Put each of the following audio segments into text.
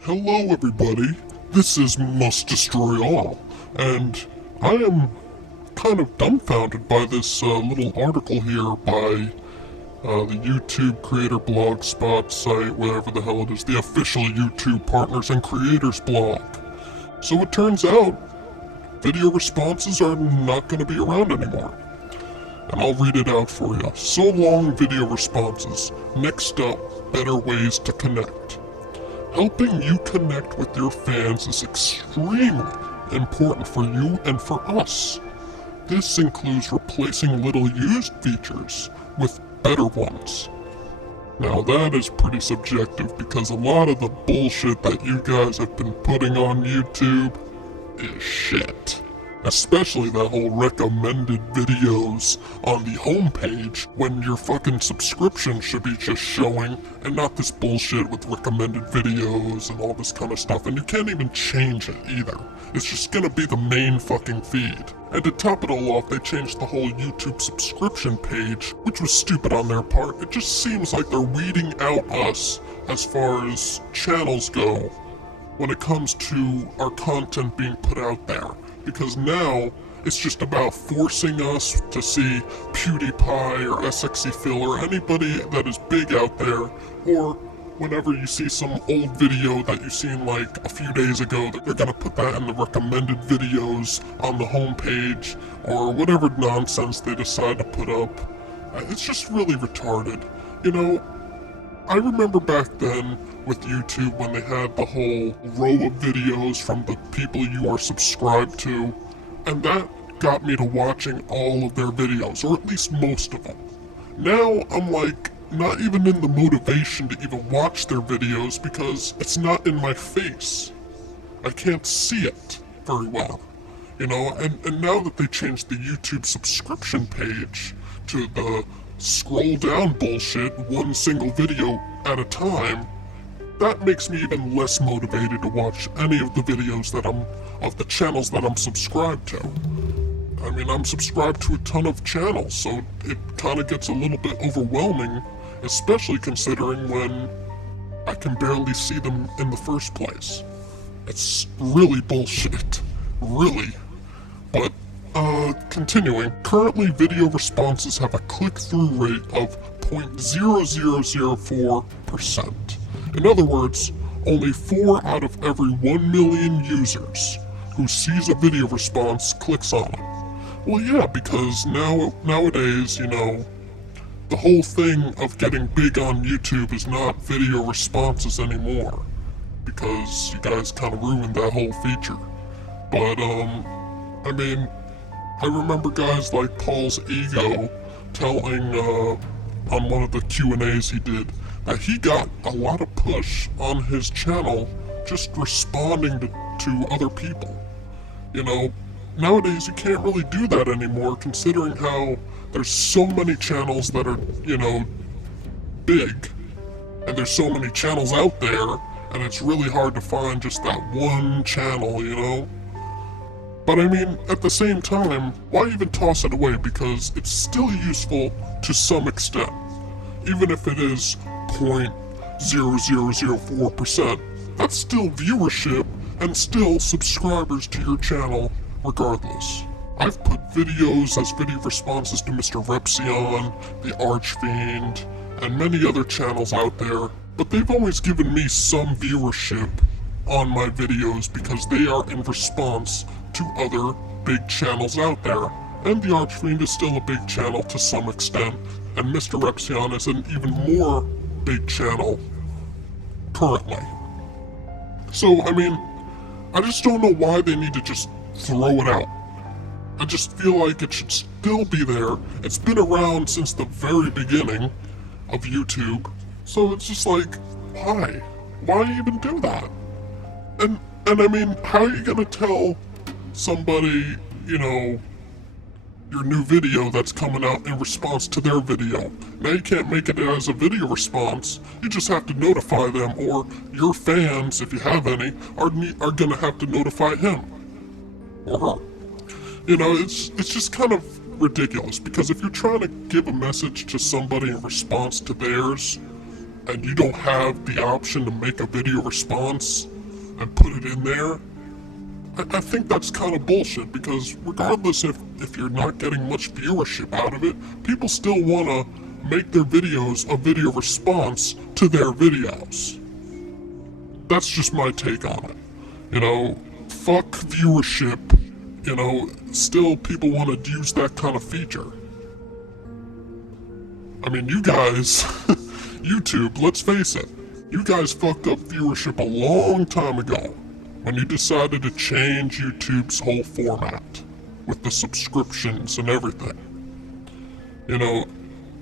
Hello everybody, this is IMustDestroyAll, and I am kind of dumbfounded by this little article here by the YouTube creator blog spot site, whatever the hell it is, the official YouTube partners and creators blog. So it turns out, video responses are not going to be around anymore. And I'll read it out for you. So long, video responses. Next up, better ways to connect. Helping you connect with your fans is extremely important for you and for us. This includes replacing little used features with better ones. Now that is pretty subjective because a lot of the bullshit that you guys have been putting on YouTube is shit. Especially that whole recommended videos on the homepage when your fucking subscription should be just showing and not this bullshit with recommended videos and all this kind of stuff. And you can't even change it either. It's just gonna be the main fucking feed. And to top it all off, they changed the whole YouTube subscription page, which was stupid on their part. It just seems like they're weeding out us as far as channels go when it comes to our content being put out there. Because now, it's just about forcing us to see PewDiePie or SXyPhil or anybody that is big out there, or whenever you see some old video that you've seen like a few days ago, they're gonna put that in the recommended videos on the homepage, or whatever nonsense they decide to put up. It's just really retarded. You know, I remember back then with YouTube when they had the whole row of videos from the people you are subscribed to, and that got me to watching all of their videos, or at least most of them. Now I'm like, not even in the motivation to even watch their videos because it's not in my face. I can't see it very well, you know, and now that they changed the YouTube subscription page to the scroll down bullshit, one single video at a time, that makes me even less motivated to watch any of the videos of the channels that I'm subscribed to. I mean, I'm subscribed to a ton of channels, so it kind of gets a little bit overwhelming, especially considering when I can barely see them in the first place. It's really bullshit. Really. But, continuing, currently video responses have a click-through rate of 0.0004%. In other words, only 4 out of every 1 million users who sees a video response clicks on it. Well, yeah, because nowadays, you know, the whole thing of getting big on YouTube is not video responses anymore, because you guys kind of ruined that whole feature. But, I mean, I remember guys like Paul's Ego telling, on one of the Q&As he did, that he got a lot of push on his channel just responding to other people. You know, nowadays you can't really do that anymore, considering how there's so many channels that are, you know, big, and there's so many channels out there, and it's really hard to find just that one channel, you know? But I mean, at the same time, why even toss it away, because it's still useful to some extent. Even if it is 0.0004%, that's still viewership and still subscribers to your channel regardless. I've put videos as video responses to Mr. Repsion, the Archfiend, and many other channels out there, but they've always given me some viewership on my videos because they are in response to other big channels out there. And the Archfiend is still a big channel to some extent, and Mr. Repsion is an even more big channel currently. So, I mean, I just don't know why they need to just throw it out. I just feel like it should still be there. It's been around since the very beginning of YouTube, so it's just like, why? Why even do that? And I mean, how are you gonna tell somebody, you know, your new video that's coming out in response to their video? Now you can't make it as a video response, you just have to notify them, or your fans, if you have any, are gonna have to notify him or her. You know, it's just kind of ridiculous, because if you're trying to give a message to somebody in response to theirs, and you don't have the option to make a video response and put it in there, I think that's kind of bullshit, because regardless if you're not getting much viewership out of it, people still want to make their videos a video response to their videos. That's just my take on it. You know, fuck viewership, you know, still people want to use that kind of feature. I mean, you guys, YouTube, let's face it, you guys fucked up viewership a long time ago when you decided to change YouTube's whole format with the subscriptions and everything. You know,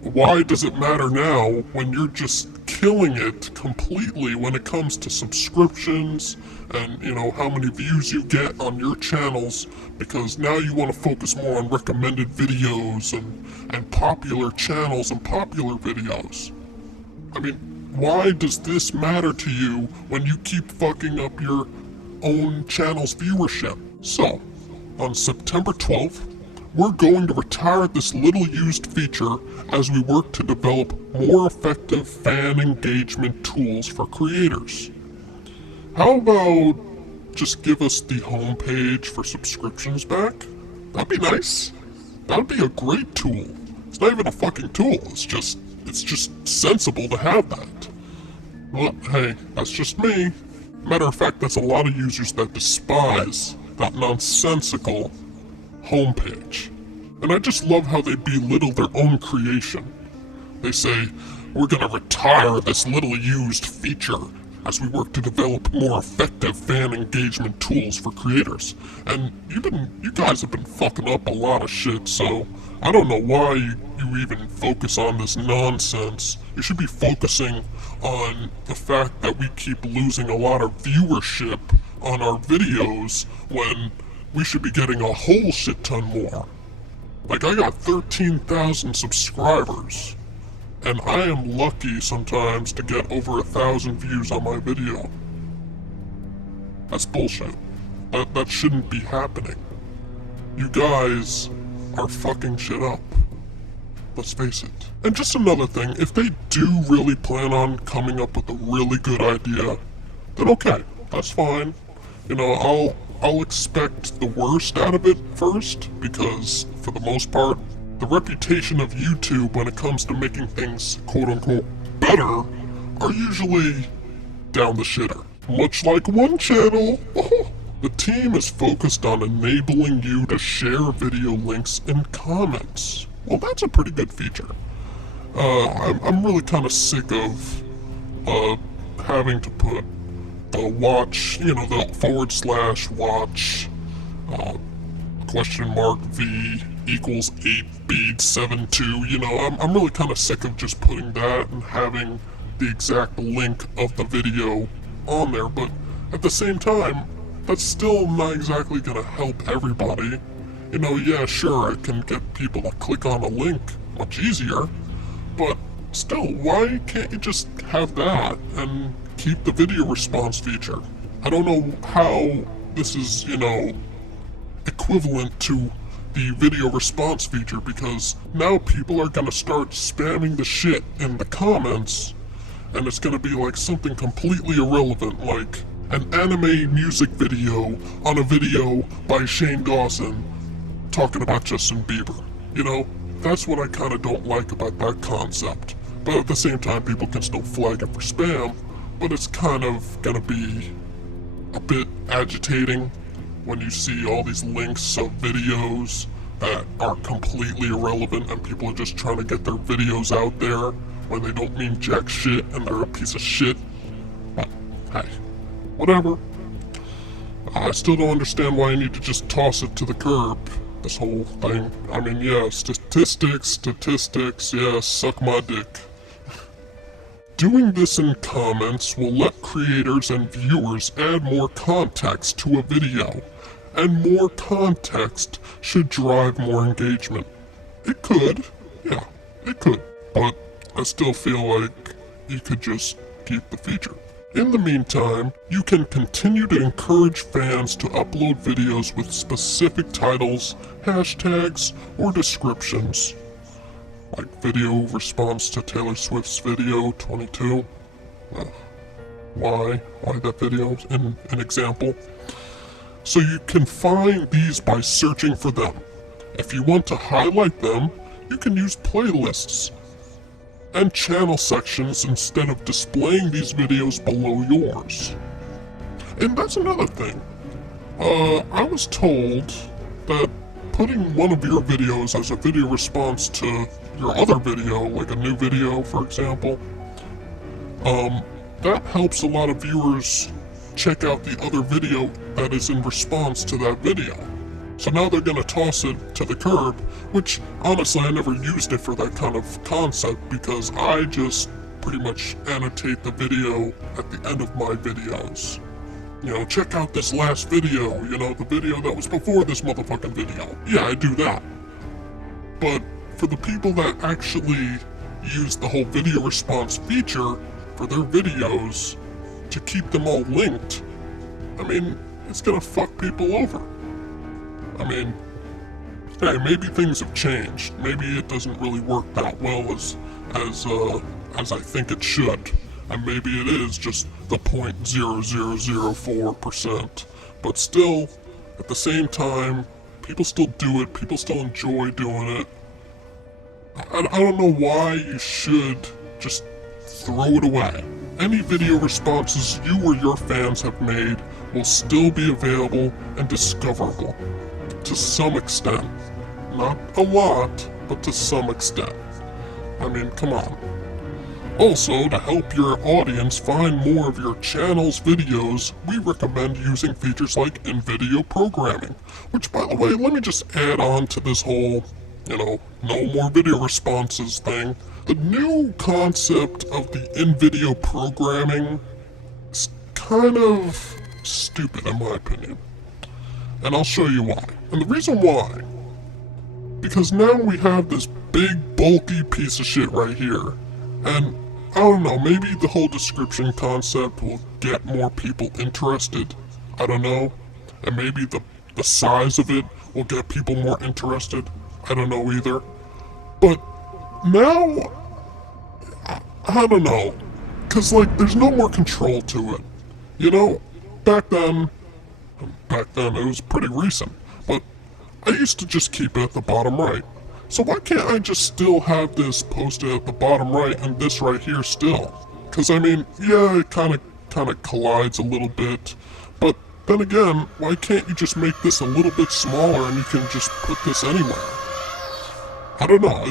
why does it matter now when you're just killing it completely when it comes to subscriptions and, you know, how many views you get on your channels, because now you want to focus more on recommended videos and popular channels and popular videos. I mean, why does this matter to you when you keep fucking up your own channel's viewership? So, on September 12th, we're going to retire this little used feature as we work to develop more effective fan engagement tools for creators. How about just give us the homepage for subscriptions back? That'd be nice. That'd be a great tool. It's not even a fucking tool, it's just sensible to have that. But hey, that's just me. Matter of fact, that's a lot of users that despise that nonsensical homepage. And I just love how they belittle their own creation. They say, we're gonna retire this little used feature as we work to develop more effective fan engagement tools for creators. And you guys have been fucking up a lot of shit, so I don't know why you even focus on this nonsense. You should be focusing on the fact that we keep losing a lot of viewership on our videos when we should be getting a whole shit ton more. Like, I got 13,000 subscribers, and I am lucky sometimes to get over 1,000 views on my video. That's bullshit. That shouldn't be happening. You guys are fucking shit up. Let's face it. And just another thing, if they do really plan on coming up with a really good idea, then okay, that's fine. You know, I'll expect the worst out of it first, because for the most part, the reputation of YouTube when it comes to making things quote-unquote better are usually down the shitter. Much like one channel, the team is focused on enabling you to share video links in comments. Well, that's a pretty good feature. I'm really kind of sick of having to put the watch, you know, the /watch, $V equals 8bead72, you know, I'm really kind of sick of just putting that and having the exact link of the video on there, but at the same time, that's still not exactly gonna help everybody. You know, yeah, sure, I can get people to click on a link much easier, but still, why can't you just have that and keep the video response feature? I don't know how this is, you know, equivalent to the video response feature, because now people are gonna start spamming the shit in the comments, and it's gonna be like something completely irrelevant, like an anime music video on a video by Shane Dawson talking about Justin Bieber. You know, that's what I kinda don't like about that concept. But at the same time, people can still flag it for spam, but it's kind of gonna be a bit agitating when you see all these links of videos that are completely irrelevant and people are just trying to get their videos out there when they don't mean jack shit and they're a piece of shit. But hey, whatever. I still don't understand why I need to just toss it to the curb, this whole thing. I mean, yeah, statistics, yeah, suck my dick. Doing this in comments will let creators and viewers add more context to a video, and more context should drive more engagement. It could, yeah, it could, but I still feel like you could just keep the feature. In the meantime, you can continue to encourage fans to upload videos with specific titles, hashtags, or descriptions. Like video response to Taylor Swift's video 22. Why that video in an example? So you can find these by searching for them. If you want to highlight them, you can use playlists and channel sections instead of displaying these videos below yours. And that's another thing. I was told that putting one of your videos as a video response to your other video, like a new video for example, that helps a lot of viewers check out the other video that is in response to that video. So now they're gonna toss it to the curb, which honestly I never used it for that kind of concept because I just pretty much annotate the video at the end of my videos. You know, check out this last video, you know, the video that was before this motherfucking video. Yeah, I do that. But for the people that actually use the whole video response feature for their videos to keep them all linked, I mean, it's gonna fuck people over. I mean, hey, maybe things have changed. Maybe it doesn't really work that well as I think it should. And maybe it is just the 0.0004%. But still, at the same time, people still do it. People still enjoy doing it. I don't know why you should just throw it away. Any video responses you or your fans have made will still be available and discoverable. To some extent. Not a lot, but to some extent. I mean, come on. Also, to help your audience find more of your channel's videos, we recommend using features like in-video programming. Which, by the way, let me just add on to this whole, you know, no more video responses thing. The new concept of the in-video programming is kind of stupid in my opinion. And I'll show you why. And the reason why, because now we have this big bulky piece of shit right here. And I don't know, maybe the whole description concept will get more people interested. I don't know. And maybe the size of it will get people more interested. I don't know either. But now, I don't know. Cause like, there's no more control to it. You know, back then it was pretty recent, but I used to just keep it at the bottom right. So why can't I just still have this posted at the bottom right and this right here still? Cause I mean, yeah, it kinda collides a little bit, but then again, why can't you just make this a little bit smaller and you can just put this anywhere? I don't know,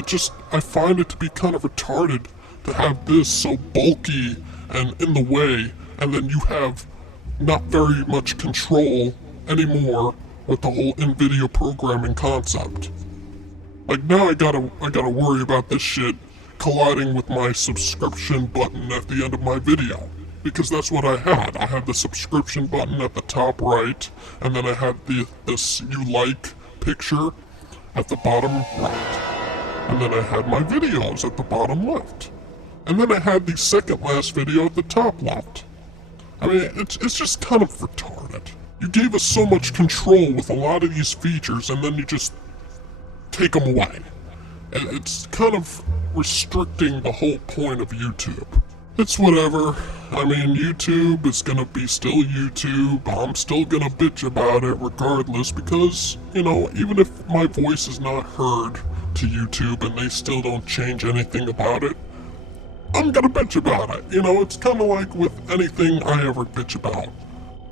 I find it to be kind of retarded to have this so bulky and in the way, and then you have not very much control anymore with the whole in-video programming concept. Like now I gotta worry about this shit colliding with my subscription button at the end of my video. Because that's what I had. I had the subscription button at the top right, and then I had this you like picture at the bottom right. And then I had my videos at the bottom left. And then I had the second last video at the top left. I mean, it's just kind of retarded. You gave us so much control with a lot of these features, and then you just take them away. And it's kind of restricting the whole point of YouTube. It's whatever. I mean, YouTube is gonna be still YouTube. I'm still gonna bitch about it regardless because, you know, even if my voice is not heard to YouTube and they still don't change anything about it, I'm gonna bitch about it. You know, it's kind of like with anything I ever bitch about.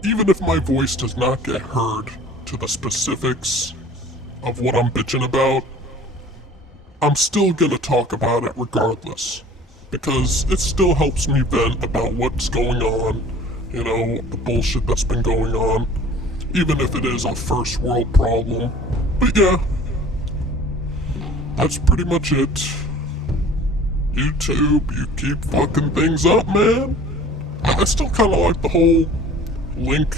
Even if my voice does not get heard to the specifics of what I'm bitching about, I'm still gonna talk about it regardless. Because it still helps me vent about what's going on, you know, the bullshit that's been going on, even if it is a first world problem. But yeah, that's pretty much it. YouTube, you keep fucking things up, man. I still kind of like the whole link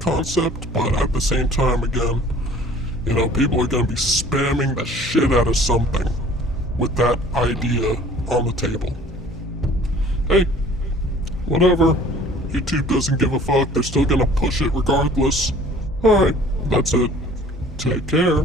concept, but at the same time, again, you know, people are gonna be spamming the shit out of something with that idea on the table. Hey, whatever. YouTube doesn't give a fuck. They're still gonna push it regardless. Alright, that's it. Take care.